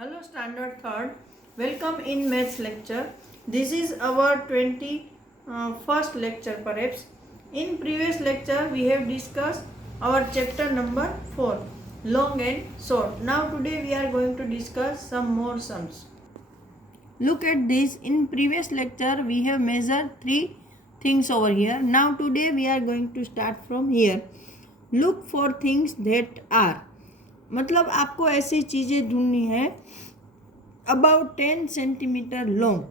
Hello Standard 3rd. Welcome in Maths lecture. This is our 21st lecture perhaps. In previous lecture we have discussed our chapter number 4, long and short. Now today we are going to discuss some more sums. Look at this. In previous lecture we have measured 3 things over here. Now today we are going to start from here. Look for things that are. मतलब आपको ऐसी चीज़ें ढूंढनी है about 10 centimetre long,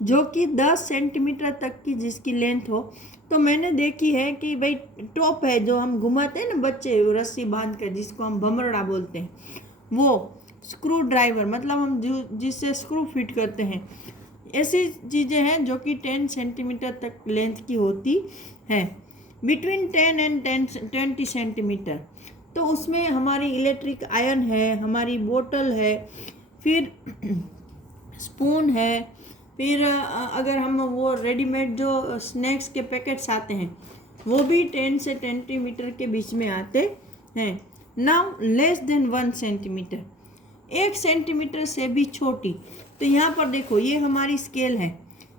जो कि 10 centimetre तक की जिसकी लेंथ हो। तो मैंने देखी है कि भाई टॉप है जो हम घुमाते हैं ना बच्चे रस्सी बांध कर, जिसको हम भमरड़ा बोलते हैं, वो स्क्रू ड्राइवर मतलब हम जिससे स्क्रू फिट करते हैं, ऐसी चीज़ें हैं जो कि 10 सेंटीमीटर तक लेंथ की होती हैं। बिटवीन 10 एंड 20 सेंटीमीटर, तो उसमें हमारी इलेक्ट्रिक आयरन है, हमारी बोतल है, फिर स्पून है, फिर अगर हम वो रेडीमेड जो स्नैक्स के पैकेट्स आते हैं वो भी 10 से 20 सेंटीमीटर के बीच में आते हैं। Now less than 1 centimetre, 1 centimetre से भी छोटी। तो यहाँ पर देखो ये हमारी स्केल है,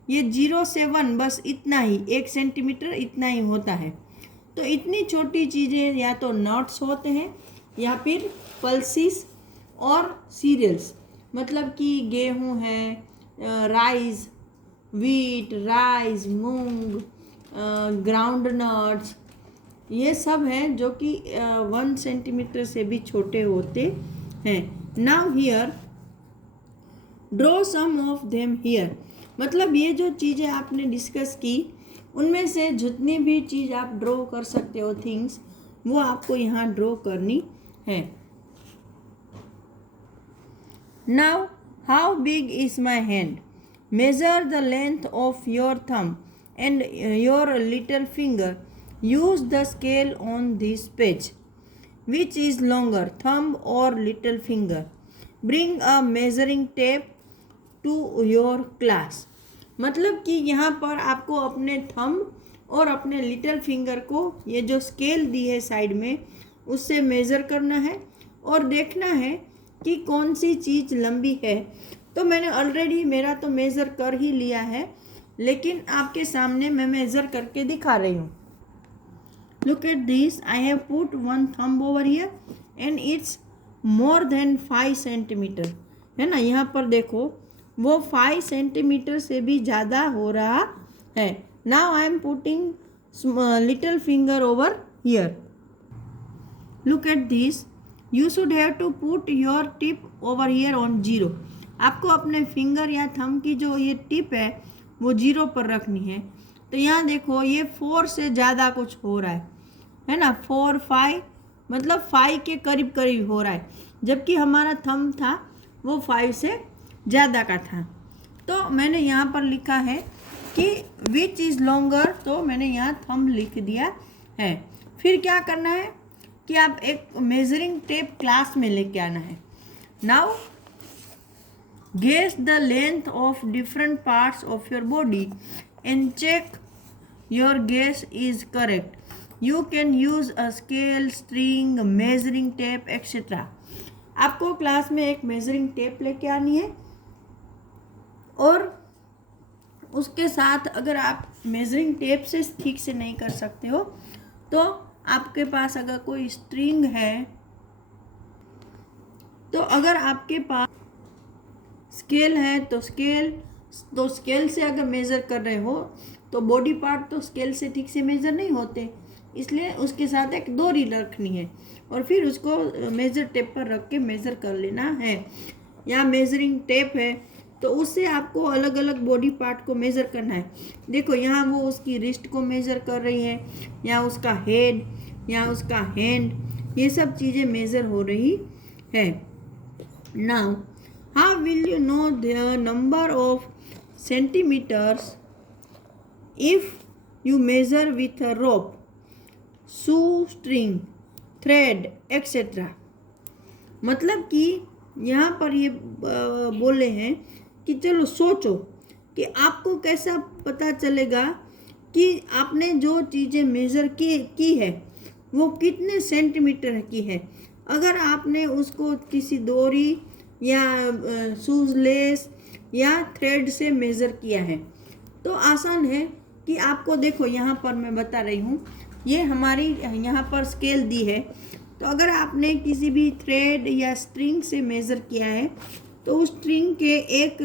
ये 0 से 1 बस इतना ही, 1 सेंटीमीटर इतना ही होता है। तो इतनी छोटी चीज़ें या तो नट्स होते हैं या फिर पल्सिस और सीरियल्स, मतलब कि गेहूं है, राइस, वीट, राइस, मूंग, ग्राउंड नट्स, ये सब हैं जो कि 1 सेंटीमीटर से भी छोटे होते हैं। Now here draw some of them here, मतलब ये जो चीज़ें आपने डिस्कस की उनमें से जितनी भी चीज़ आप ड्रॉ कर सकते हो थिंग्स, वो आपको यहाँ ड्रॉ करनी है। Now how big is my hand, measure the length of your thumb and your little finger, use the scale on this page, which is longer thumb और little finger, bring a measuring tape to your class. मतलब कि यहाँ पर आपको अपने thumb और अपने little finger को ये जो स्केल दी है साइड में उससे मेज़र करना है और देखना है कि कौन सी चीज़ लंबी है। तो मैंने ऑलरेडी मेरा तो मेज़र कर ही लिया है, लेकिन आपके सामने मैं मेज़र करके दिखा रही हूँ। Look at this, I have put 1 thumb over here and it's more than 5 centimetre, है ना। यहाँ पर देखो वो 5 सेंटीमीटर से भी ज़्यादा हो रहा है। Now I am putting little finger over here. Look at this, you should have to put your tip over here on 0। आपको अपने फिंगर या थंब की जो ये टिप है वो 0 पर रखनी है। तो यहाँ देखो ये 4 से ज़्यादा कुछ हो रहा है ना, 4, 5, मतलब 5 के करीब करीब हो रहा है, जबकि हमारा थंब था वो 5 से ज़्यादा का था। तो मैंने यहाँ पर लिखा है कि विच इज़ लॉन्गर, तो मैंने यहाँ थंब लिख दिया है। फिर क्या करना है कि आप एक मेजरिंग टेप क्लास में लेके आना है। Now guess the length of different parts of your body and check your guess is correct. You can use a scale, string, measuring tape etcetera. आपको क्लास में एक मेजरिंग टेप लेके आनी है और उसके साथ अगर आप मेजरिंग टेप से ठीक से नहीं कर सकते हो तो आपके पास अगर कोई स्ट्रिंग है, तो अगर आपके पास स्केल है तो स्केल से अगर मेज़र कर रहे हो तो बॉडी पार्ट तो स्केल से ठीक से मेज़र नहीं होते, इसलिए उसके साथ एक डोरी रखनी है और फिर उसको मेज़र टेप पर रख के मेज़र कर लेना है। या मेजरिंग टेप है तो उससे आपको अलग अलग बॉडी पार्ट को मेज़र करना है। देखो यहाँ वो उसकी रिस्ट को मेज़र कर रही है, या उसका हेड, या उसका हैंड, ये सब चीज़ें मेज़र हो रही है। Now how will you know the number of centimetres if you measure with a rope, shoe string, thread etcetera. मतलब कि यहाँ पर ये बोले हैं कि चलो सोचो कि आपको कैसा पता चलेगा कि आपने जो चीज़ें मेज़र की है वो कितने सेंटीमीटर की है अगर आपने उसको किसी डोरी या शूज लेस या थ्रेड से मेज़र किया है तो आसान है कि आपको देखो यहाँ पर मैं बता रही हूँ, ये हमारी यहाँ पर स्केल दी है। तो अगर आपने किसी भी थ्रेड या स्ट्रिंग से मेज़र किया है तो उस स्ट्रिंग के एक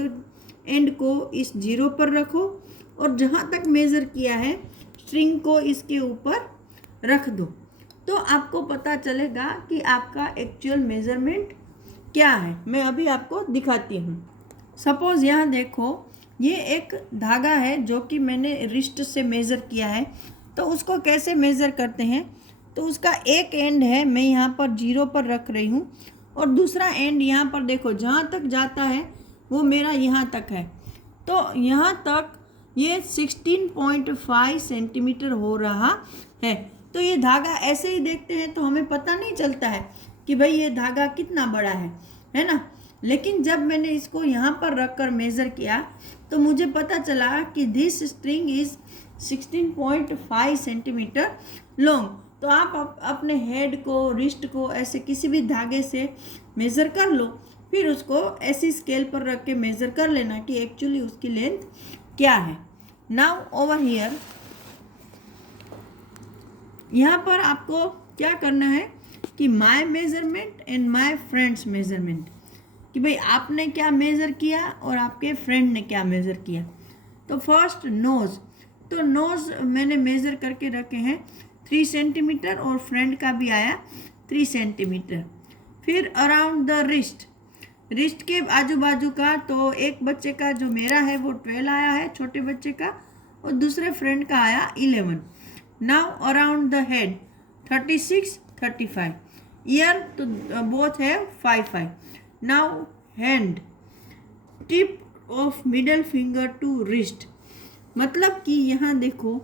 एंड को इस जीरो पर रखो और जहाँ तक मेज़र किया है स्ट्रिंग को इसके ऊपर रख दो, तो आपको पता चलेगा कि आपका एक्चुअल मेज़रमेंट क्या है। मैं अभी आपको दिखाती हूँ। सपोज़ यहाँ देखो, ये एक धागा है जो कि मैंने रिस्ट से मेज़र किया है। तो उसको कैसे मेज़र करते हैं, तो उसका एक एंड है मैं यहाँ पर जीरो पर रख रही हूँ और दूसरा एंड यहाँ पर देखो जहाँ तक जाता है वो मेरा यहाँ तक है। तो यहाँ तक ये 16.5 सेंटीमीटर हो रहा है। तो ये धागा ऐसे ही देखते हैं तो हमें पता नहीं चलता है कि भाई ये धागा कितना बड़ा है ना। लेकिन जब मैंने इसको यहाँ पर रख कर मेज़र किया तो मुझे पता चला कि this string is 16.5 centimetre long. तो आप अपने हेड को, रिस्ट को ऐसे किसी भी धागे से मेज़र कर लो, फिर उसको ऐसी स्केल पर रख के मेज़र कर लेना कि एक्चुअली उसकी लेंथ क्या है। नाउ ओवर हियर, यहाँ पर आपको क्या करना है कि my measurement and my friends measurement, कि भाई आपने क्या मेज़र किया और आपके फ्रेंड ने क्या मेज़र किया। तो फर्स्ट नोज़, तो नोज़ मैंने मेज़र करके रखे हैं 3 सेंटीमीटर और फ्रेंड का भी आया 3 सेंटीमीटर। फिर अराउंड द रिस्ट, रिस्ट के आजू बाजू का, तो एक बच्चे का जो मेरा है वो 12 आया है छोटे बच्चे का, और दूसरे फ्रेंड का आया 11। Now around the head 36, 35, ear तो बोथ है 5। Now hand, tip of middle finger to wrist, मतलब कि यहाँ देखो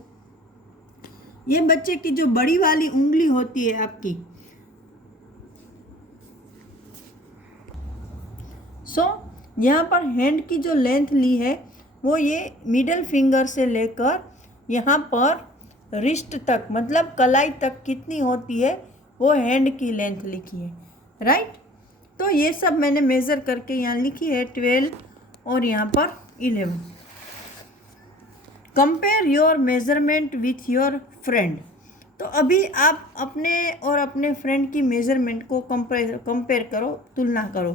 ये बच्चे की जो बड़ी वाली उंगली होती है आपकी, यहाँ पर हैंड की जो लेंथ ली है वो ये मिडल फिंगर से लेकर यहाँ पर रिस्ट तक, मतलब कलाई तक कितनी होती है वो हैंड की लेंथ लिखी है, राइट। तो ये सब मैंने मेज़र करके यहाँ लिखी है 12 और यहाँ पर 11। Compare your measurement with your friend, तो अभी आप अपने और अपने फ्रेंड की मेज़रमेंट को कंपेयर करो, तुलना करो।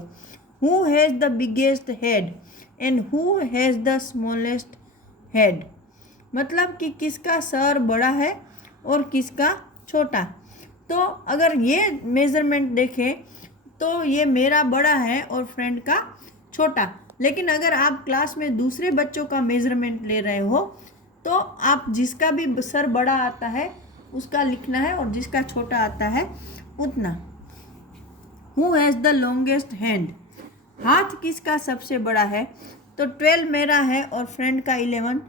Who has the biggest head and who has the smallest head, मतलब कि किसका सर बड़ा है और किसका छोटा। तो अगर ये मेज़रमेंट देखें तो ये मेरा बड़ा है और फ्रेंड का छोटा। लेकिन अगर आप क्लास में दूसरे बच्चों का मेज़रमेंट ले रहे हो तो आप जिसका भी सर बड़ा आता है उसका लिखना है और जिसका छोटा आता है उतना। Who has the longest hand, हाथ किसका सबसे बड़ा है, तो 12 मेरा है और फ्रेंड का 11,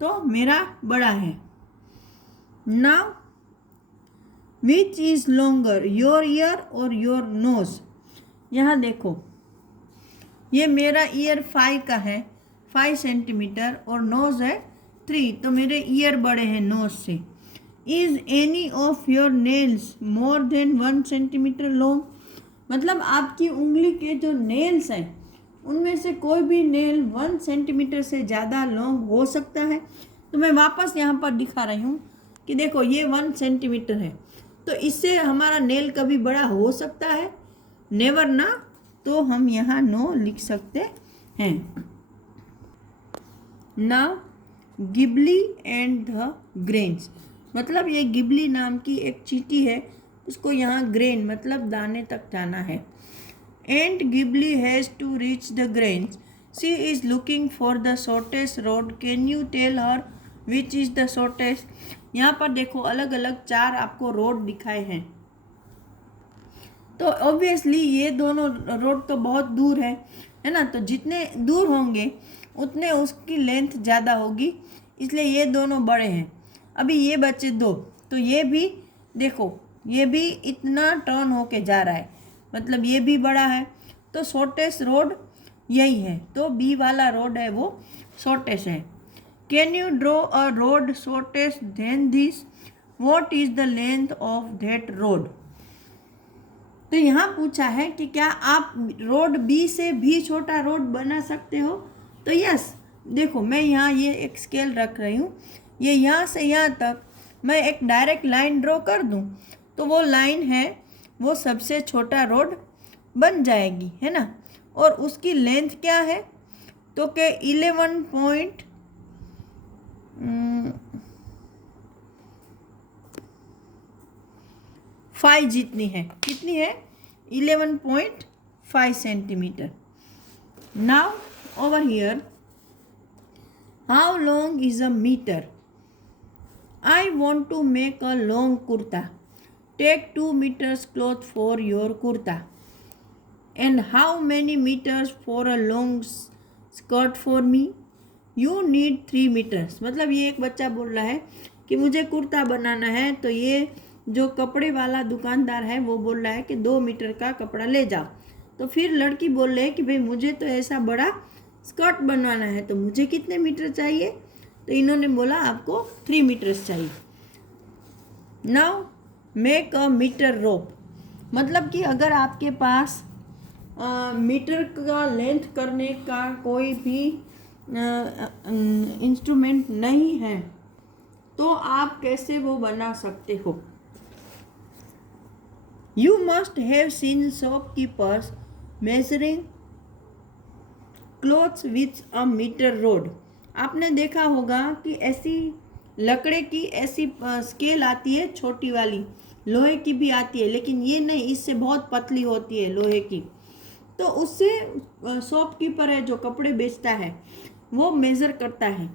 तो मेरा बड़ा है। Now which is longer, your year और योर नोज़, यहाँ देखो ये मेरा ईयर 5 का है 5 सेंटीमीटर और नोज़ है 3, तो मेरे ईयर बड़े हैं नोज़ से। Is any of your nails more than 1 centimetre long, मतलब आपकी उंगली के जो नेल्स हैं उनमें से कोई भी नेल 1 सेंटीमीटर से ज़्यादा लॉन्ग हो सकता है। तो मैं वापस यहाँ पर दिखा रही हूँ कि देखो ये 1 सेंटीमीटर है, तो इससे हमारा नेल कभी बड़ा हो सकता है, नेवर ना, तो हम यहाँ नो लिख सकते हैं। Now Ghibli and the grains, मतलब ये गिबली नाम की एक चींटी है, उसको यहाँ ग्रेन मतलब दाने तक जाना है। And Gibli has to reach the grains, she is looking for the shortest road, can you tell her which is the shortest. यहाँ पर देखो अलग अलग 4 आपको रोड दिखाए हैं, तो ऑब्वियसली ये दोनों रोड तो बहुत दूर है ना, तो जितने दूर होंगे उतने उसकी लेंथ ज़्यादा होगी, इसलिए ये दोनों बड़े हैं। अभी ये बचे 2, तो ये भी देखो ये भी इतना टर्न होके जा रहा है, मतलब ये भी बड़ा है, तो शॉर्टेस्ट रोड यही है, तो बी वाला रोड है वो शॉर्टेस्ट है। Can you draw a road shortest than this, what is the length of that road. तो यहाँ पूछा है कि क्या आप रोड बी से भी छोटा रोड बना सकते हो। तो यस, देखो मैं यहाँ ये एक स्केल रख रही हूँ, ये यहाँ से यहाँ तक मैं एक डायरेक्ट लाइन ड्रॉ कर दूँ तो वो लाइन है वो सबसे छोटा रोड बन जाएगी, है ना। और उसकी लेंथ क्या है तो के 11.5 जितनी है, कितनी है 11.5 centimetre. Now over here, how long is a metre. I want to make a long kurta. Take 2 meters cloth for your kurta. And how many meters for a long skirt for me? You need 3 meters. मतलब ये एक बच्चा बोल रहा है कि मुझे कुर्ता बनाना है, तो ये जो कपड़े वाला दुकानदार है वो बोल रहा है कि 2 मीटर का कपड़ा ले जाओ। तो फिर लड़की बोल रही है कि भाई मुझे तो ऐसा बड़ा स्कर्ट बनवाना है, तो मुझे कितने मीटर चाहिए। तो इन्होंने बोला आपको 3 मीटर्स चाहिए। Now make a metre rope, मतलब कि अगर आपके पास मीटर का लेंथ करने का कोई भी इंस्ट्रूमेंट नहीं है तो आप कैसे वो बना सकते हो। You must have seen shopkeepers measuring clothes with a metre rod. आपने देखा होगा कि ऐसी लकड़े की ऐसी स्केल आती है छोटी वाली, लोहे की भी आती है, लेकिन ये नहीं, इससे बहुत पतली होती है लोहे की। तो उससे शॉपकीपर है जो कपड़े बेचता है वो मेज़र करता है,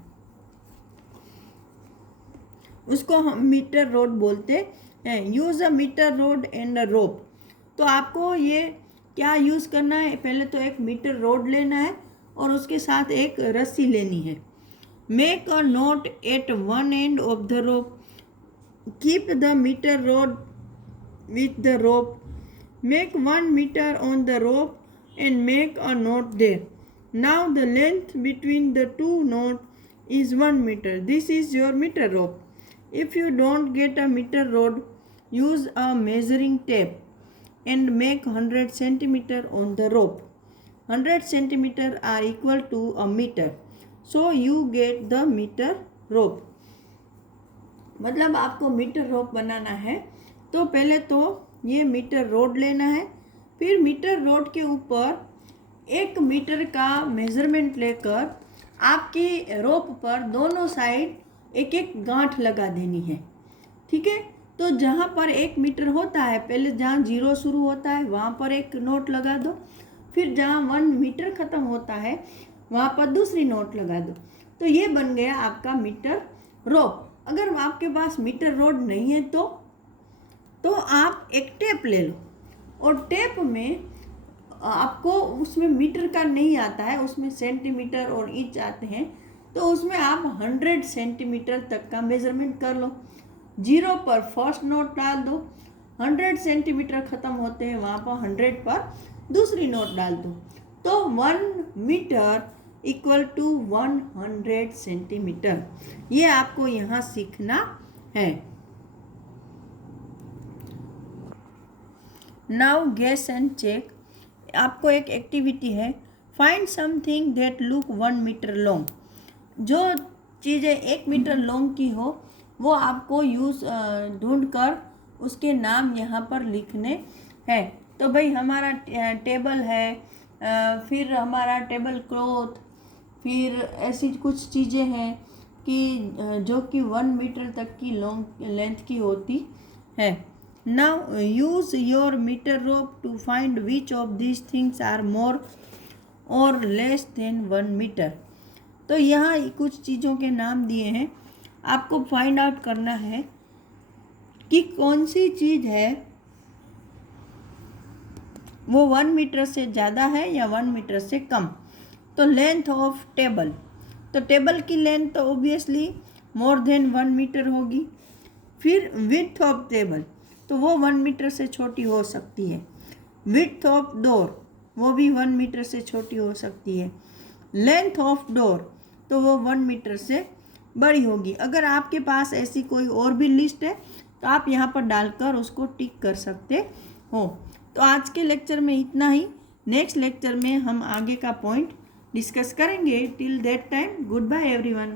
उसको हम मीटर रोड बोलते हैं। Use a metre rod and a rope. तो आपको ये क्या यूज़ करना है, पहले तो एक मीटर रोड लेना है और उसके साथ एक रस्सी लेनी है। Make a knot at one end of the rope, keep the metre rod with the rope, make 1 metre on the rope and make a knot there. Now the length between the two knots is 1 meter. This is your meter rope. If you don't get a meter rod, use a measuring tape and make 100 centimeter on the rope. 100 centimeter are equal to a meter. So you get the meter rope. मतलब आपको metre rope बनाना है तो पहले तो ये metre road लेना है, फिर मीटर रोड के ऊपर 1 मीटर का मेज़रमेंट लेकर आपकी रोप पर दोनों साइड एक एक गांठ लगा देनी है। ठीक है, तो जहाँ पर 1 मीटर होता है, पहले जहाँ 0 शुरू होता है वहाँ पर एक नोट लगा दो, फिर जहाँ 1 मीटर ख़त्म होता है वहाँ पर दूसरी नोट लगा दो। तो ये बन गया आपका मीटर रोप। अगर आपके पास मीटर रोड नहीं है तो आप एक टेप ले लो, और टेप में आपको उसमें मीटर का नहीं आता है, उसमें सेंटीमीटर और इंच आते हैं, तो उसमें आप 100 सेंटीमीटर तक का मेज़रमेंट कर लो। 0 पर फर्स्ट नोट डाल दो, 100 सेंटीमीटर ख़त्म होते हैं वहाँ पर 100 पर दूसरी नोट डाल दो। तो 1 मीटर इक्वल टू 100 सेंटीमीटर। ये आपको यहाँ सीखना है। नाउ गेस एंड चेक, आपको एक एक्टिविटी है, find something that look 1 metre long. जो चीज़ें 1 मीटर लॉन्ग की हो वो आपको ढूंढ कर उसके नाम यहाँ पर लिखने हैं। तो भाई हमारा टेबल है, फिर हमारा टेबल क्लॉथ, फिर ऐसी कुछ चीज़ें हैं कि जो कि 1 मीटर तक की लॉन्ग लेंथ की होती है। Now use your meter rope to find which of these things are more or less than 1 meter. तो यहाँ कुछ चीज़ों के नाम दिए हैं, आपको फाइंड आउट करना है कि कौन सी चीज़ है वो 1 मीटर से ज़्यादा है या 1 मीटर से कम। तो लेंथ ऑफ टेबल, तो टेबल की लेंथ तो ऑब्वियसली मोर देन 1 मीटर होगी। फिर विड्थ ऑफ टेबल, तो वो 1 मीटर से छोटी हो सकती है। विड्थ ऑफ डोर, वो भी 1 मीटर से छोटी हो सकती है। लेंथ ऑफ डोर, तो वो 1 मीटर से बड़ी होगी। अगर आपके पास ऐसी कोई और भी लिस्ट है तो आप यहाँ पर डालकर उसको टिक कर सकते हो। तो आज के लेक्चर में इतना ही। नेक्स्ट लेक्चर में हम आगे का पॉइंट डिस्कस करेंगे। Till that time good bye everyone.